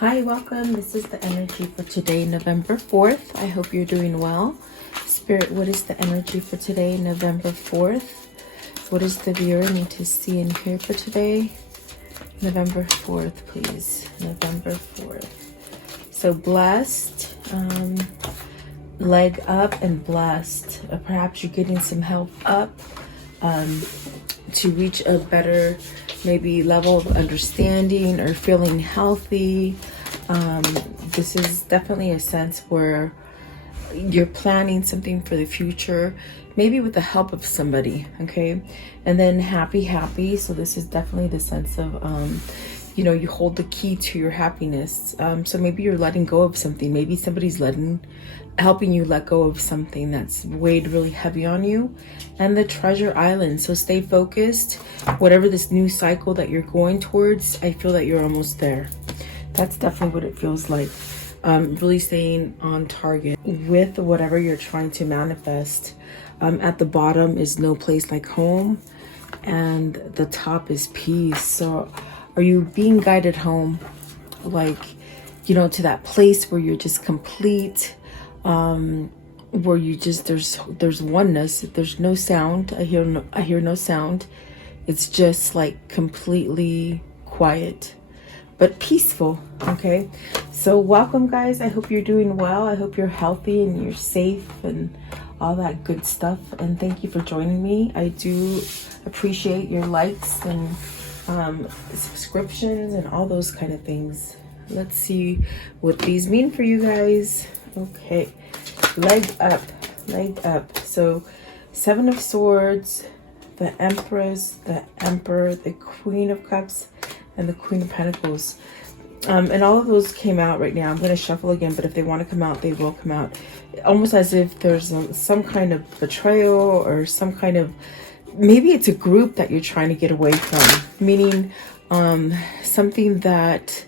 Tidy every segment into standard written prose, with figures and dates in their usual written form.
Hi, welcome. This is the energy for today, November 4th. I hope you're doing well. Spirit, what is the energy for today, November 4th? What does the viewer need to see and hear for today? November 4th, please. November 4th. So blessed, leg up and blessed. Perhaps you're getting some help up to reach a better maybe level of understanding or feeling healthy. This is definitely a sense where you're planning something for the future, maybe with the help of somebody, okay? And then happy. So this is definitely the sense of, you hold the key to your happiness. So maybe you're letting go of something. Maybe somebody's helping you let go of something that's weighed really heavy on you. And the treasure island. So stay focused. Whatever this new cycle that you're going towards, I feel that you're almost there. That's definitely what it feels like. Really staying on target with whatever you're trying to manifest. At the bottom is no place like home, and the top is peace. So are you being guided home, like, to that place where you're just complete, where you just, there's oneness, there's no sound. I hear no sound. It's just like completely quiet but peaceful. Okay, so welcome, guys. I hope you're doing well. I hope you're healthy and you're safe and all that good stuff, and thank you for joining me. I do appreciate your likes and subscriptions and all those kind of things. Let's see what these mean for you guys. Okay, leg up. So 7 of Swords, the Empress, the Emperor, the Queen of Cups, and the Queen of Pentacles. And all of those came out right now. I'm going to shuffle again, but if they want to come out, they will come out. Almost as if there's some kind of betrayal or some kind of, maybe it's a group that you're trying to get away from. Meaning something that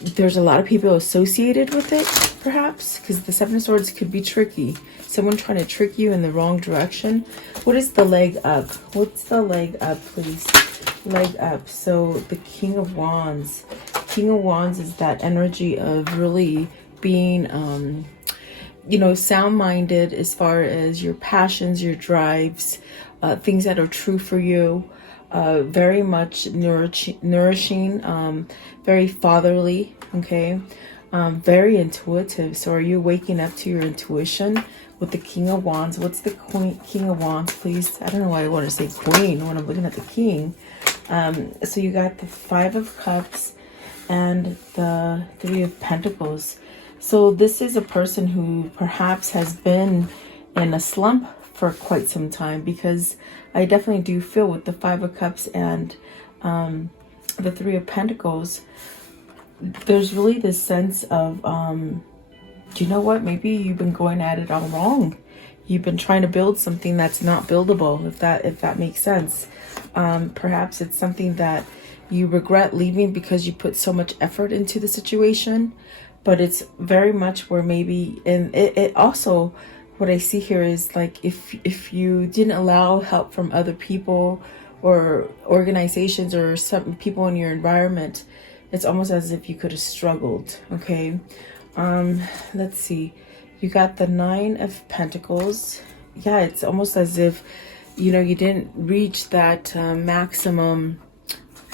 there's a lot of people associated with it, perhaps, because the 7 of Swords could be tricky. Someone trying to trick you in the wrong direction. What is the leg up? What's the leg up, please? Leg up. So the King of Wands. King of Wands is that energy of really being, sound-minded as far as your passions, your drives, things that are true for you. Very much nourishing, very fatherly, okay? Very intuitive. So are you waking up to your intuition with the King of Wands? What's the King of Wands, please? I don't know why I want to say Queen when I'm looking at the King. So you got the 5 of Cups and the 3 of Pentacles. So this is a person who perhaps has been in a slump for quite some time, because I definitely do feel with the 5 of Cups and the 3 of Pentacles, there's really this sense of, do you know what? Maybe you've been going at it all wrong. You've been trying to build something that's not buildable, if that makes sense. Perhaps it's something that you regret leaving because you put so much effort into the situation, but it's very much where maybe, and it also, what I see here is like if you didn't allow help from other people or organizations or some people in your environment, it's almost as if you could have struggled. Okay, let's see. You got the 9 of Pentacles. Yeah, it's almost as if, you didn't reach that maximum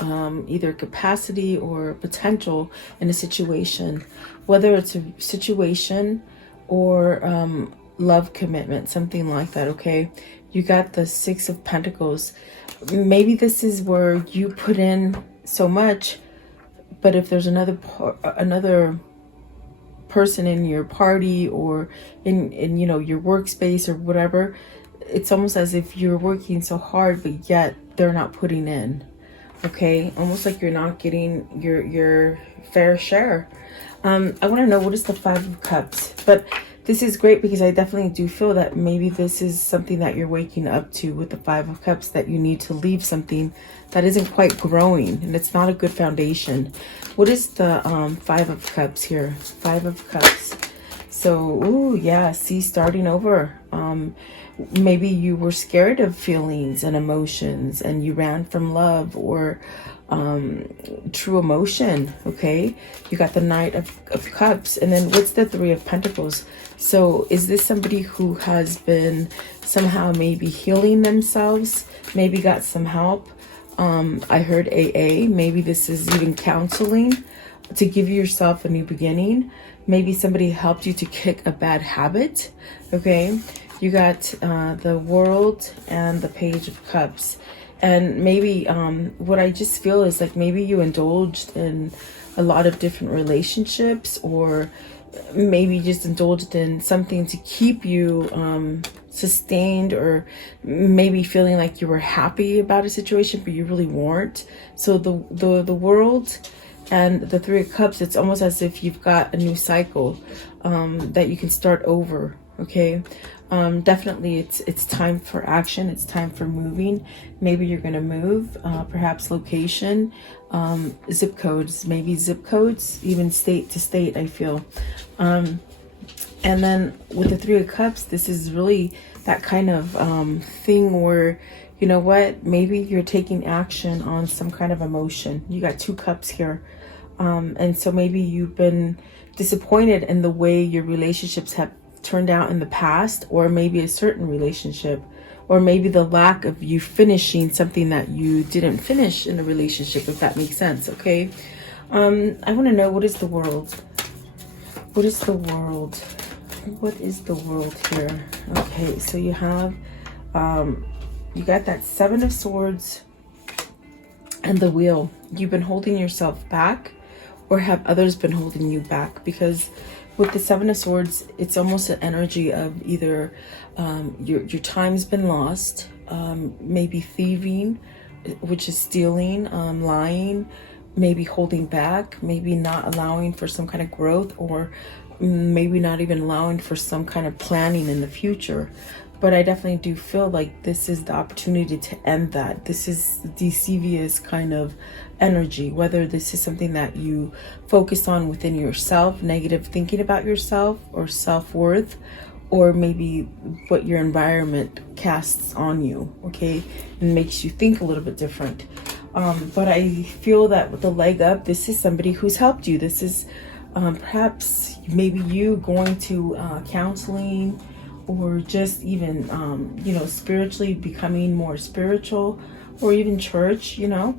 either capacity or potential in a situation, whether it's a situation or love commitment, something like that. Okay, you got the 6 of Pentacles. Maybe this is where you put in so much, but if there's another person in your party or in your workspace or whatever, it's almost as if you're working so hard but yet they're not putting in. Okay, almost like you're not getting your fair share. I want to know, what is the 5 of Cups? But this is great because I definitely do feel that maybe this is something that you're waking up to with the 5 of Cups, that you need to leave something that isn't quite growing and it's not a good foundation. What is the 5 of Cups here? 5 of Cups. So, ooh, yeah, see, starting over. Maybe you were scared of feelings and emotions and you ran from love or true emotion. Okay, you got the Knight of Cups, and then what's the Three of Pentacles? So is this somebody who has been somehow maybe healing themselves, maybe got some help? I heard AA. Maybe this is even counseling to give yourself a new beginning. Maybe somebody helped you to kick a bad habit. Okay, you got the World and the Page of Cups. And maybe what I just feel is like maybe you indulged in a lot of different relationships, or maybe just indulged in something to keep you sustained, or maybe feeling like you were happy about a situation but you really weren't. So the World and the Three of Cups, it's almost as if you've got a new cycle that you can start over. Okay, definitely it's time for action. It's time for moving. Maybe you're going to move, perhaps location, zip codes, maybe zip codes, even state to state, I feel. And then with the Three of Cups, this is really that kind of thing where, you know what, maybe you're taking action on some kind of emotion. You got two cups here. And so maybe you've been disappointed in the way your relationships have turned out in the past, or maybe a certain relationship, or maybe the lack of you finishing something that you didn't finish in a relationship, if that makes sense. Okay, I want to know, what is the World? What is the World? What is the World here? Okay, so you have you got that Seven of Swords and the Wheel. You've been holding yourself back, or have others been holding you back? Because with the Seven of Swords, it's almost an energy of either your time's been lost, maybe thieving, which is stealing, lying, maybe holding back, maybe not allowing for some kind of growth, or maybe not even allowing for some kind of planning in the future. But I definitely do feel like this is the opportunity to end that. This is devious kind of energy, whether this is something that you focus on within yourself, negative thinking about yourself or self-worth, or maybe what your environment casts on you, okay, and makes you think a little bit different. But I feel that with the leg up, this is somebody who's helped you. This is perhaps maybe you going to counseling, or just even you know, spiritually becoming more spiritual, or even church, you know.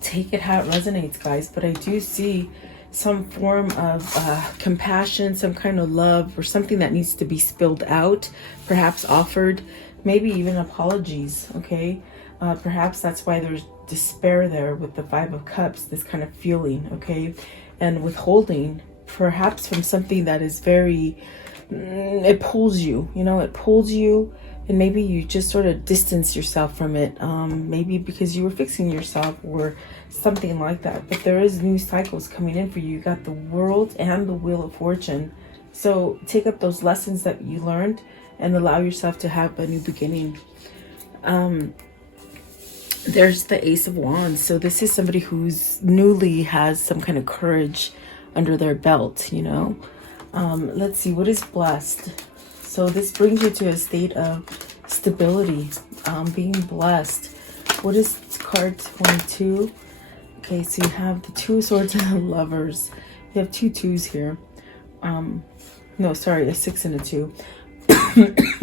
Take it how it resonates, guys, but I do see some form of compassion, some kind of love, or something that needs to be spilled out, perhaps offered, maybe even apologies. Okay, perhaps that's why there's despair there with the Five of Cups, this kind of feeling. Okay, and withholding, perhaps from something that is very it pulls you, you know, it pulls you, and maybe you just sort of distance yourself from it, maybe because you were fixing yourself or something like that. But there is new cycles coming in for you. You got the World and the Wheel of Fortune. So take up those lessons that you learned and allow yourself to have a new beginning. There's the Ace of Wands. So this is somebody who's newly has some kind of courage under their belt, you know. Let's see, what is blessed? So this brings you to a state of stability, being blessed. What is card 22? Okay, so you have the Two of Swords and the Lovers. You have two twos here. No, sorry, a 6 and a 2.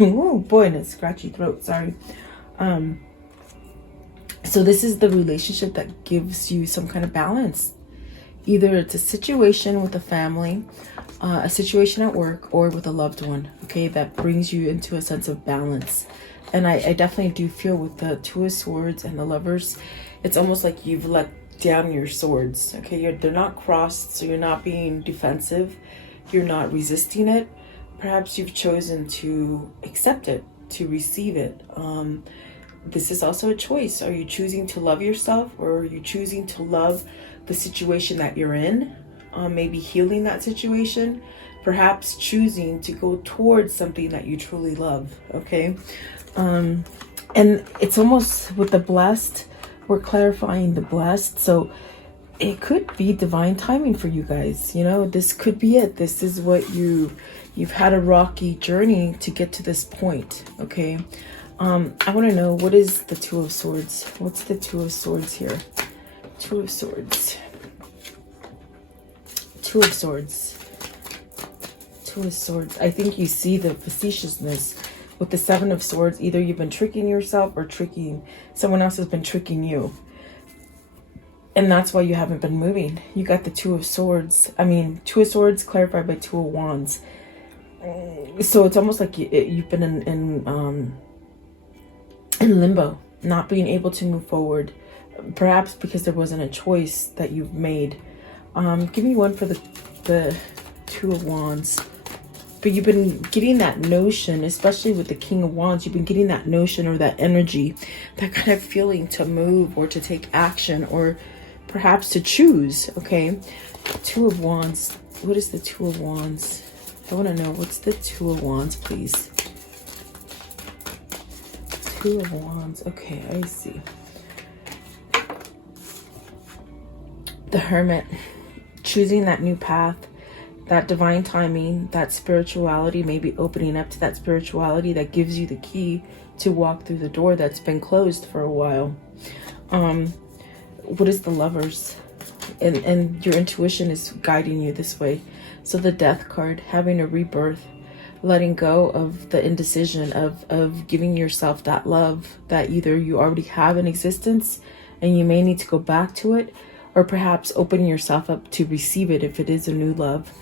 Oh boy, and a scratchy throat, sorry. So this is the relationship that gives you some kind of balance. Either it's a situation with a family, a situation at work, or with a loved one, okay, that brings you into a sense of balance. And I definitely do feel with the Two of Swords and the Lovers, it's almost like you've let down your swords, okay? They're not crossed, so you're not being defensive, you're not resisting it. Perhaps you've chosen to accept it, to receive it. This is also a choice. Are you choosing to love yourself, or are you choosing to love the situation that you're in? Maybe healing that situation, perhaps choosing to go towards something that you truly love. Okay, and it's almost with the blessed, we're clarifying the blessed. So it could be divine timing for you guys. You know, this could be it. This is what you've had a rocky journey to get to this point. Okay. I want to know, what is the Two of Swords? What's the Two of Swords here? Two of Swords. Two of Swords. Two of Swords. I think you see the facetiousness with the Seven of Swords. Either you've been tricking yourself or someone else has been tricking you. And that's why you haven't been moving. You got the Two of Swords. I mean, Two of Swords clarified by Two of Wands. So it's almost like you've been in limbo, not being able to move forward. Perhaps because there wasn't a choice that you've made. Give me one for the Two of Wands. But you've been getting that notion, especially with the King of Wands, you've been getting that notion or that energy, that kind of feeling to move or to take action or perhaps to choose. Okay. Two of Wands. What is the Two of Wands? I want to know, what's the Two of Wands, please? Two of Wands. Okay, I see. The Hermit. Choosing that new path, that divine timing, that spirituality, maybe opening up to that spirituality that gives you the key to walk through the door that's been closed for a while. What is the Lovers? And your intuition is guiding you this way. So the Death card, having a rebirth, letting go of the indecision of giving yourself that love that either you already have in existence and you may need to go back to it, or perhaps opening yourself up to receive it if it is a new love.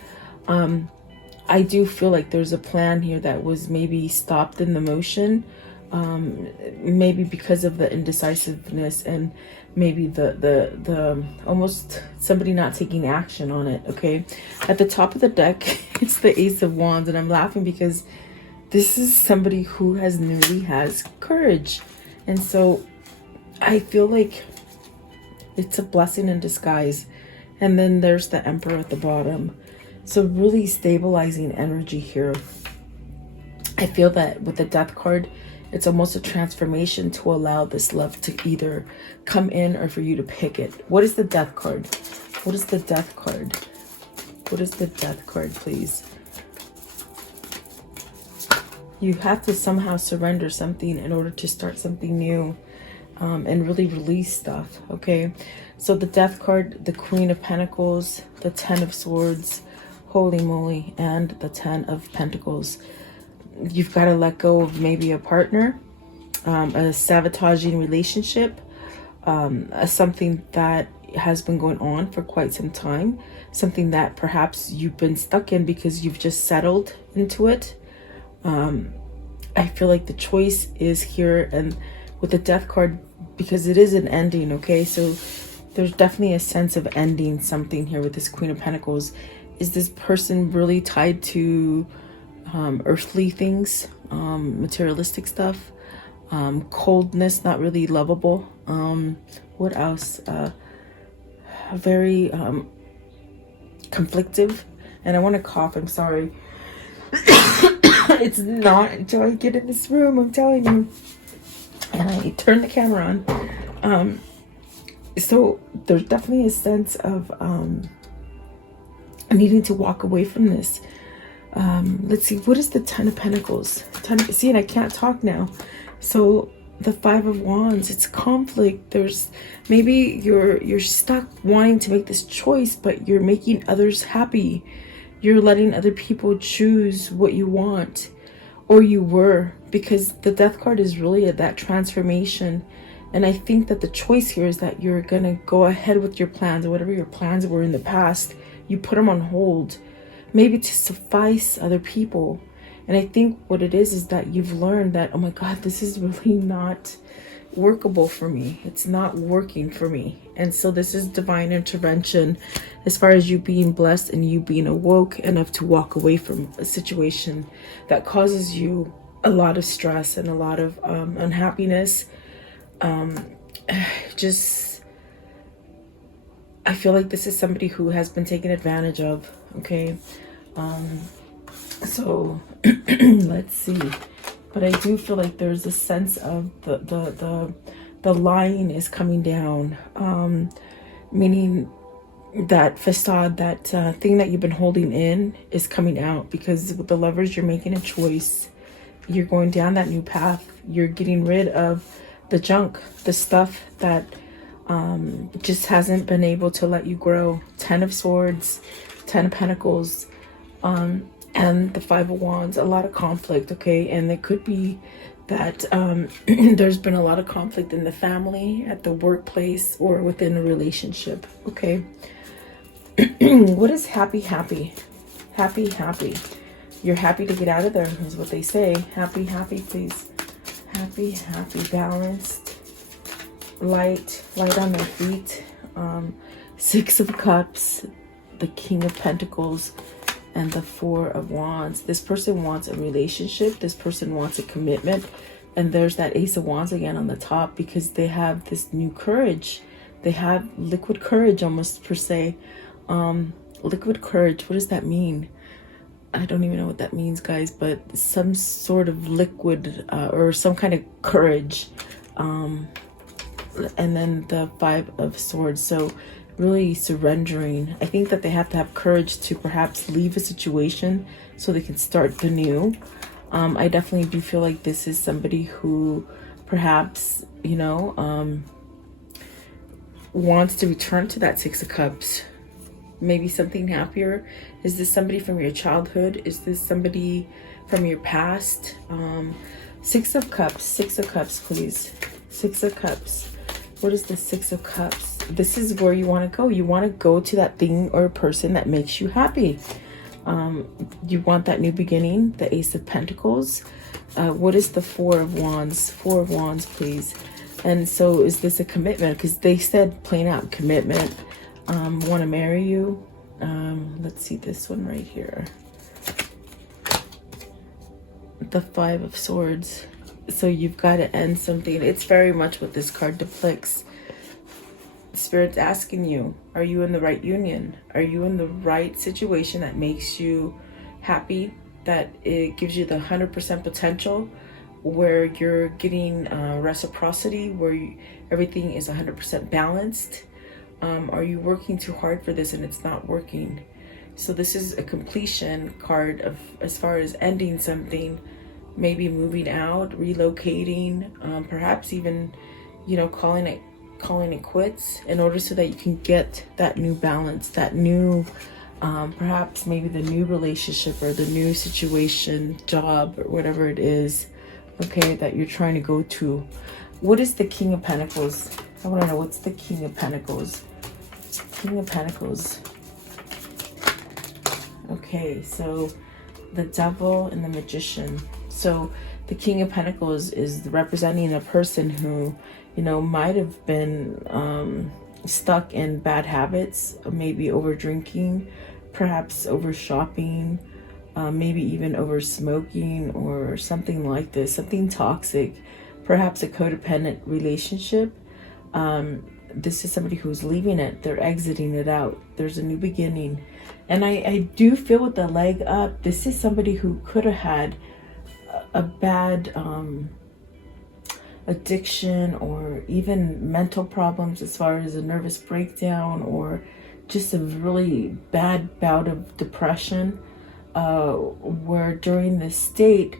I do feel like there's a plan here that was maybe stopped in the motion, maybe because of the indecisiveness and maybe the almost somebody not taking action on it. Okay, at the top of the deck it's the Ace of Wands, and I'm laughing because this is somebody who has courage, and so I feel like it's a blessing in disguise. And then there's the Emperor at the bottom. So really stabilizing energy here. I feel that with the Death card, it's almost a transformation to allow this love to either come in or for you to pick it. What is the Death card? What is the Death card? What is the Death card, please? You have to somehow surrender something in order to start something new. And really release stuff. Okay, so the Death card, the Queen of Pentacles, the Ten of Swords, holy moly, and the Ten of Pentacles. You've got to let go of maybe a partner, a sabotaging relationship, something that has been going on for quite some time, something that perhaps you've been stuck in because you've just settled into it. I feel like the choice is here, and with the Death card, because it is an ending. Okay, so there's definitely a sense of ending something here with this Queen of Pentacles. Is this person really tied to earthly things, materialistic stuff, coldness, not really lovable? What else? Very conflictive. And I want to cough, I'm sorry. It's not until I get in this room, I'm telling you. And I turn the camera on. So there's definitely a sense of needing to walk away from this. Let's see, what is the Ten of Pentacles? See, and I can't talk now. So the Five of Wands, it's conflict. There's maybe you're stuck wanting to make this choice, but you're making others happy. You're letting other people choose what you want, or you were, because the Death card is really that transformation. And I think that the choice here is that you're gonna go ahead with your plans, or whatever your plans were in the past, you put them on hold, maybe to suffice other people. And I think what it is that you've learned that, oh my God, this is really not workable for me. It's not working for me. And so this is divine intervention as far as you being blessed and you being awoke enough to walk away from a situation that causes you a lot of stress and a lot of unhappiness. I feel like this is somebody who has been taken advantage of. Okay. So let's see. But I do feel like there's a sense of the line is coming down, meaning that facade, that thing that you've been holding in is coming out, because with the Lovers, you're making a choice. You're going down that new path. You're getting rid of the junk, the stuff that just hasn't been able to let you grow. 10 of Swords, 10 of Pentacles, and the 5 of Wands. A lot of conflict, okay? And it could be that there's been a lot of conflict in the family, at the workplace, or within a relationship, okay? What is happy, happy? Happy, happy. You're happy to get out of there, is what they say. Happy, happy, please. Happy, happy, balanced, light on their feet. 6 of Cups, the King of Pentacles, and the 4 of Wands. This person wants a relationship. This person wants a commitment. And there's that Ace of Wands again on the top, because they have this new courage. They have liquid courage, almost, per se. Liquid courage, what does that mean? I don't even know what that means, guys, but some sort of liquid or some kind of courage. And then the 5 of Swords. So really surrendering. I think that they have to have courage to perhaps leave a situation so they can start the new. I definitely do feel like this is somebody who perhaps, you know, wants to return to that 6 of Cups. Maybe something happier. Is this somebody from your childhood? Is this somebody from your past? 6 of Cups. 6 of Cups, please. 6 of Cups. What is the 6 of Cups? This is where you want to go. You want to go to that thing or person that makes you happy. You want that new beginning. The Ace of Pentacles. What is the 4 of Wands? 4 of Wands, please. And so is this a commitment? Because they said plain out commitment. Want to marry you. Let's see this one right here. The 5 of Swords. So you've got to end something. It's very much what this card depicts. Spirit's asking you, are you in the right union? Are you in the right situation that makes you happy? That it gives you the 100% potential, where you're getting reciprocity, where everything is 100% balanced? Are you working too hard for this and it's not working? So this is a completion card of, as far as ending something, maybe moving out, relocating, perhaps even, you know, calling it quits, in order so that you can get that new balance, that new, perhaps maybe the new relationship or the new situation, job, or whatever it is, okay, that you're trying to go to. What is the King of Pentacles? I want to know, what's the King of Pentacles? King of Pentacles. Okay, so the Devil and the Magician. So the King of Pentacles is representing a person who, you know, might have been stuck in bad habits, maybe over drinking, perhaps over shopping, maybe even over smoking or something like this, something toxic, perhaps a codependent relationship. This is somebody who's leaving it. They're exiting it out. There's a new beginning. And I do feel with the leg up, this is somebody who could have had a bad addiction, or even mental problems as far as a nervous breakdown, or just a really bad bout of depression, where during this state,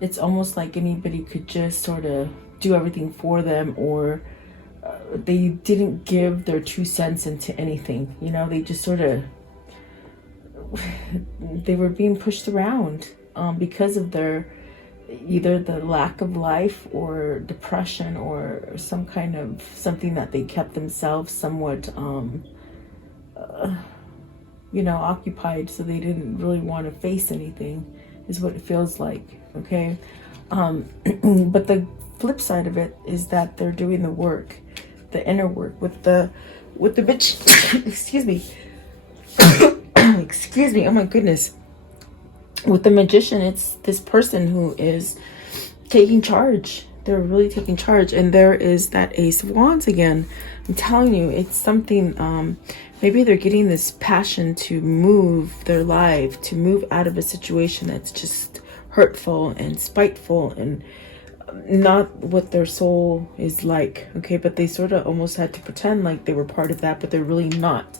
it's almost like anybody could just sort of do everything for them, or they didn't give their 2 cents into anything. You know, they just sort of, they were being pushed around because of their, either the lack of life or depression, or some kind of something that they kept themselves somewhat, you know, occupied, so they didn't really want to face anything, is what it feels like, okay? But the flip side of it is that they're doing the work, the inner work with the bitch. Excuse me. Excuse me. Oh my goodness. With the Magician, it's this person who is taking charge. They're really taking charge. And there is that Ace of Wands again. I'm telling you, it's something, maybe they're getting this passion to move their life, to move out of a situation that's just hurtful and spiteful and not what their soul is like, okay? But they sort of almost had to pretend like they were part of that, but they're really not.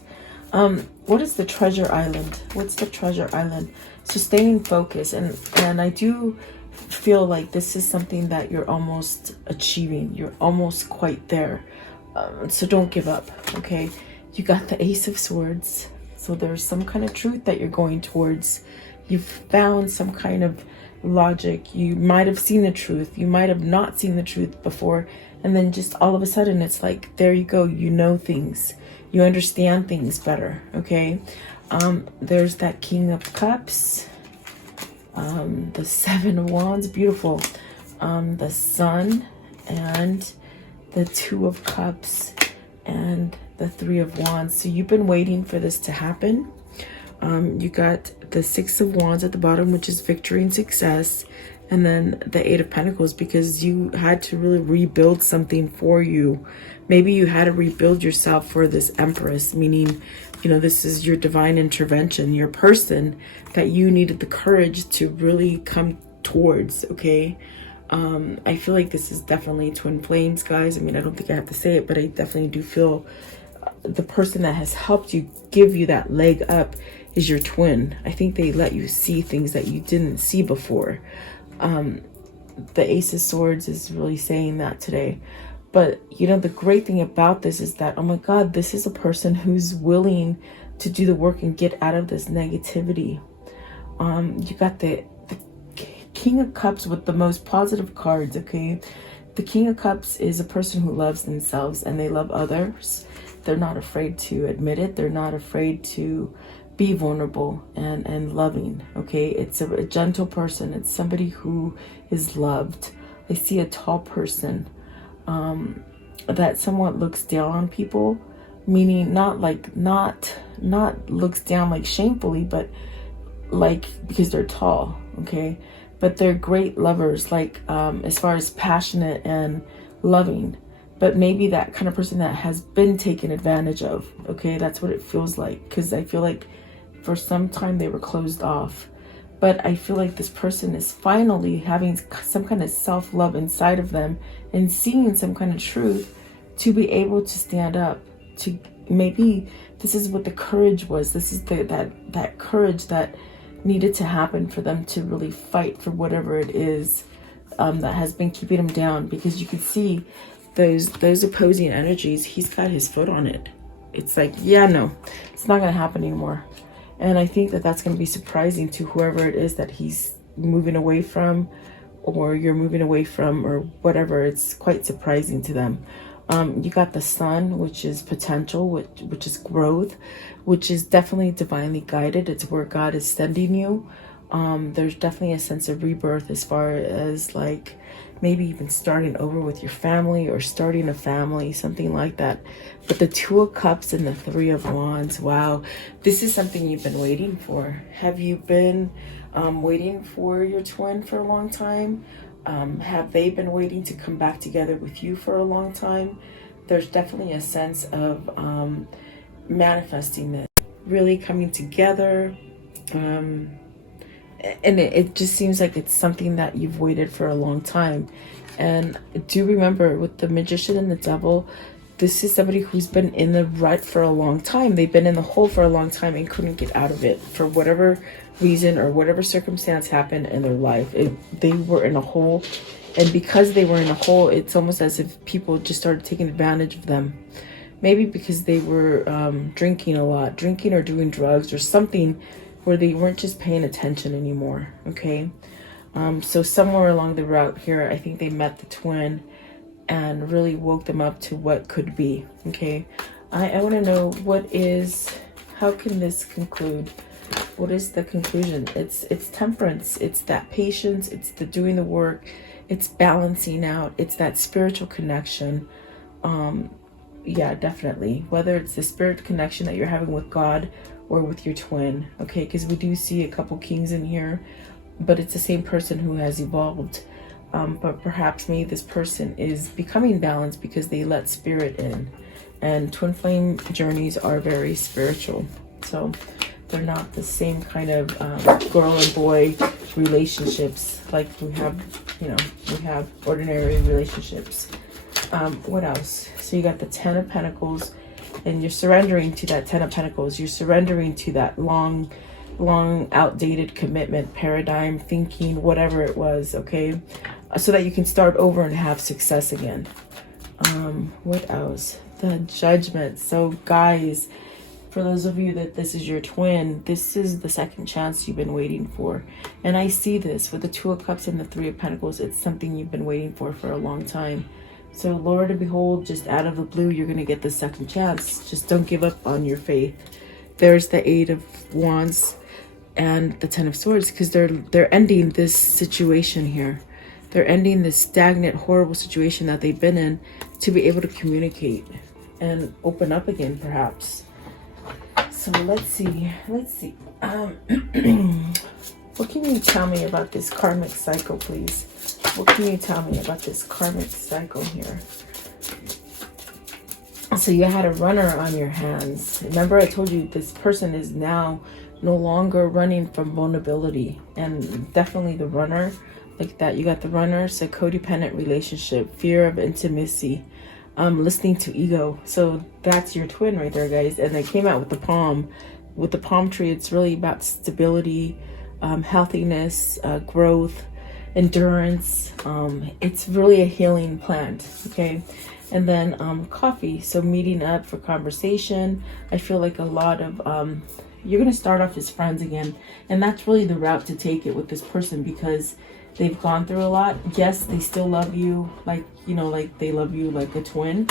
What is the treasure island? What's the treasure island? So staying focused, and I do feel like this is something that you're almost achieving. You're almost quite there. So don't give up, okay? You got the Ace of Swords. So there's some kind of truth that you're going towards. You've found some kind of logic. You might have seen the truth. You might have not seen the truth before. And then just all of a sudden, it's like, there you go. You know things. You understand things better, okay? There's that King of Cups. The Seven of Wands, beautiful. The Sun and the Two of Cups and the Three of Wands. So you've been waiting for this to happen. You got the Six of Wands at the bottom, which is victory and success. And then the Eight of Pentacles, because you had to really rebuild something for you. Maybe you had to rebuild yourself for this Empress, meaning, you know, this is your divine intervention, your person that you needed the courage to really come towards, okay? I feel like this is definitely twin flames, guys. I mean, I don't think I have to say it, but I definitely do feel the person that has helped you, give you that leg up, is your twin. I think they let you see things that you didn't see before. The Ace of Swords is really saying that today. But, you know, the great thing about this is that, oh my God, this is a person who's willing to do the work and get out of this negativity. You got the King of Cups with the most positive cards, okay? The King of Cups is a person who loves themselves and they love others. They're not afraid to admit it. They're not afraid to be vulnerable and loving, okay? It's a gentle person. It's somebody who is loved. I see a tall person that somewhat looks down on people, meaning not looks down like shamefully, but like because they're tall, okay? But they're great lovers, like as far as passionate and loving. But maybe that kind of person that has been taken advantage of, okay? That's what it feels like, because I feel like for some time they were closed off. But I feel like this person is finally having some kind of self-love inside of them and seeing some kind of truth to be able to stand up. To maybe this is what the courage was. This is that courage that needed to happen for them to really fight for whatever it is that has been keeping them down. Because you can see those opposing energies. He's got his foot on it. It's like, yeah, no, it's not going to happen anymore. And I think that that's going to be surprising to whoever it is that he's moving away from, or you're moving away from, or whatever. It's quite surprising to them. You got the Sun, which is potential, which is growth, which is definitely divinely guided. It's where God is sending you. There's definitely a sense of rebirth as far as like maybe even starting over with your family or starting a family, something like that. But the Two of Cups and the Three of Wands, wow, this is something you've been waiting for. Have you been waiting for your twin for a long time? Have they been waiting to come back together with you for a long time? There's definitely a sense of manifesting this, really coming together. And it just seems like it's something that you've waited for a long time. And do remember, with the Magician and the Devil, this is somebody who's been in the rut for a long time. They've been in the hole for a long time and couldn't get out of it for whatever reason or whatever circumstance happened in their life. They were in a hole, and because they were in a hole, it's almost as if people just started taking advantage of them. Maybe because they were drinking a lot, drinking or doing drugs or something, where they weren't just paying attention anymore, okay? So somewhere along the route here, I think they met the twin and really woke them up to what could be, okay? I want to know how can this conclude? What is the conclusion? It's temperance. It's that patience. It's the doing the work. It's balancing out. It's that spiritual connection. Yeah, definitely. Whether it's the spirit connection that you're having with God or with your twin, okay? Because we do see a couple kings in here, but it's the same person who has evolved. But perhaps maybe this person is becoming balanced because they let spirit in. And twin flame journeys are very spiritual. So they're not the same kind of girl and boy relationships like we have, we have ordinary relationships. What else? So you got the Ten of Pentacles and you're surrendering to that Ten of Pentacles. You're surrendering to that long outdated commitment paradigm, thinking, whatever it was, okay? So that you can start over and have success again. What else? The Judgment. So guys, for those of you that this is your twin, this is the second chance you've been waiting for. And I see this with the Two of Cups and the Three of Pentacles. It's something you've been waiting for a long time. So Lord and behold, just out of the blue, you're going to get the second chance. Just don't give up on your faith. There's the Eight of Wands and the Ten of Swords, because they're ending this situation here. They're ending this stagnant, horrible situation that they've been in to be able to communicate and open up again, perhaps. So let's see. What can you tell me about this karmic cycle, please? What can you tell me about this karmic cycle here? So you had a runner on your hands. Remember I told you this person is now no longer running from vulnerability, and definitely the runner, like that. You got the runner, so codependent relationship, fear of intimacy, listening to ego. So that's your twin right there, guys. And they came out with the palm. With the palm tree, it's really about stability, healthiness, growth, endurance. It's really a healing plant, okay? And then coffee, so meeting up for conversation. I feel like a lot of you're going to start off as friends again, and that's really the route to take it with this person, because they've gone through a lot. Yes, they still love you, like, you know, like they love you like a twin.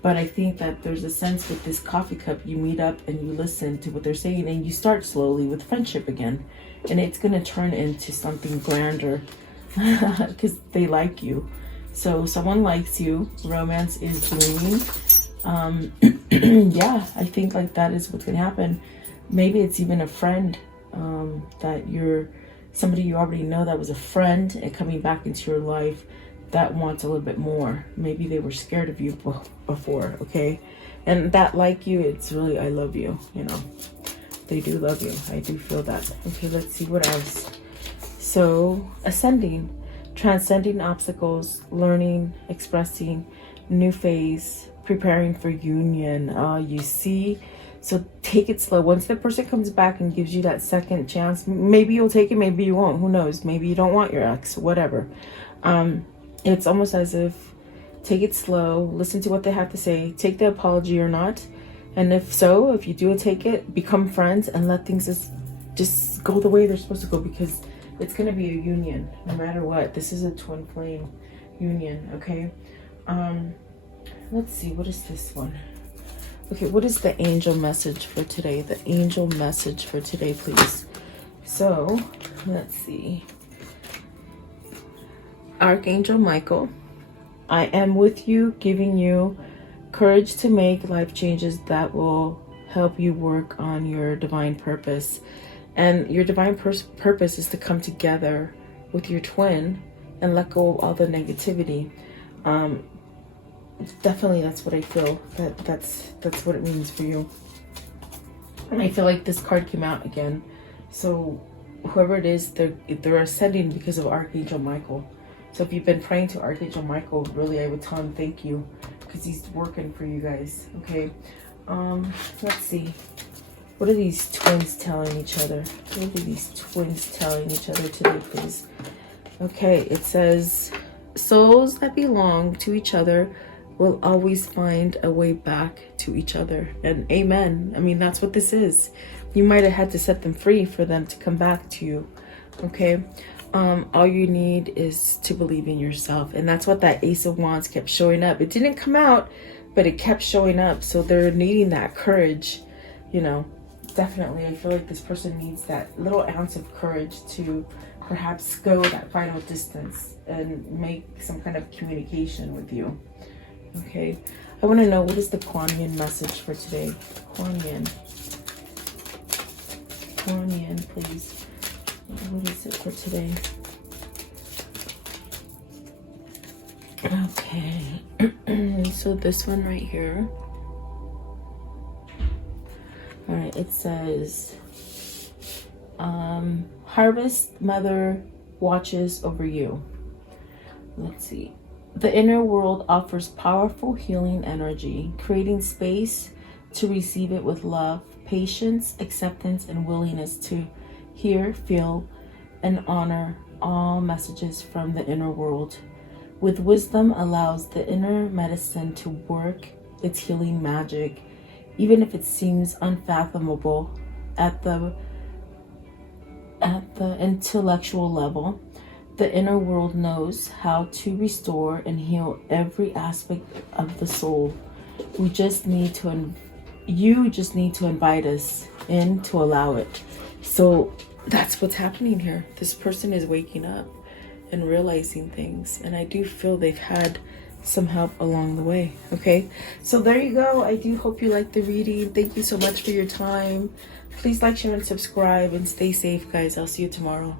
But I think that there's a sense with this coffee cup, you meet up and you listen to what they're saying, and you start slowly with friendship again. And it's going to turn into something grander because they like you. So someone likes you. Romance is blooming. Yeah, I think like that is what's going to happen. Maybe it's even a friend that somebody you already know that was a friend and coming back into your life that wants a little bit more. Maybe they were scared of you before, okay? And that like you, it's really, I love you, you know. They do love you. I do feel that. Okay, let's see what else. So, ascending, transcending obstacles, learning, expressing, new phase, preparing for union. You see, so take it slow. Once the person comes back and gives you that second chance, maybe you'll take it, maybe you won't. Who knows? Maybe you don't want your ex, whatever. It's almost as if, take it slow, listen to what they have to say, take the apology or not. And if so, if you do take it, become friends and let things just go the way they're supposed to go, because it's going to be a union no matter what. This is a twin flame union, okay? Let's see, what is this one? Okay, what is the angel message for today? The angel message for today, please. So, let's see. Archangel Michael, I am with you, giving you courage to make life changes that will help you work on your divine purpose. And your divine purpose is to come together with your twin and let go of all the negativity. Definitely, that's what I feel. That's what it means for you. And I feel like this card came out again. So whoever it is, they're ascending because of Archangel Michael. So if you've been praying to Archangel Michael, really, I would tell him thank you, because he's working for you guys, okay? Let's see. What are these twins telling each other? What are these twins telling each other today, please? Okay, it says, souls that belong to each other will always find a way back to each other. And amen. I mean, that's what this is. You might have had to set them free for them to come back to you, okay? All you need is to believe in yourself. And that's what that Ace of Wands kept showing up. It didn't come out, but it kept showing up. So they're needing that courage, you know. Definitely, I feel like this person needs that little ounce of courage to perhaps go that final distance and make some kind of communication with you. Okay, I want to know, what is the Kuan Yin message for today? Kuan Yin, please. What is it for today? Okay, so this one right here. All right, it says, Harvest Mother watches over you. Let's see. The inner world offers powerful healing energy, creating space to receive it with love, patience, acceptance, and willingness to hear, feel, and honor all messages from the inner world. With wisdom allows the inner medicine to work its healing magic, even if it seems unfathomable at the intellectual level. The inner world knows how to restore and heal every aspect of the soul. You just need to invite us in to allow it. So that's what's happening here. This person is waking up and realizing things, and I do feel they've had some help along the way. Okay, so there you go. I do hope you liked the reading. Thank you so much for your time. Please like, share, and subscribe, and stay safe, guys. I'll see you tomorrow.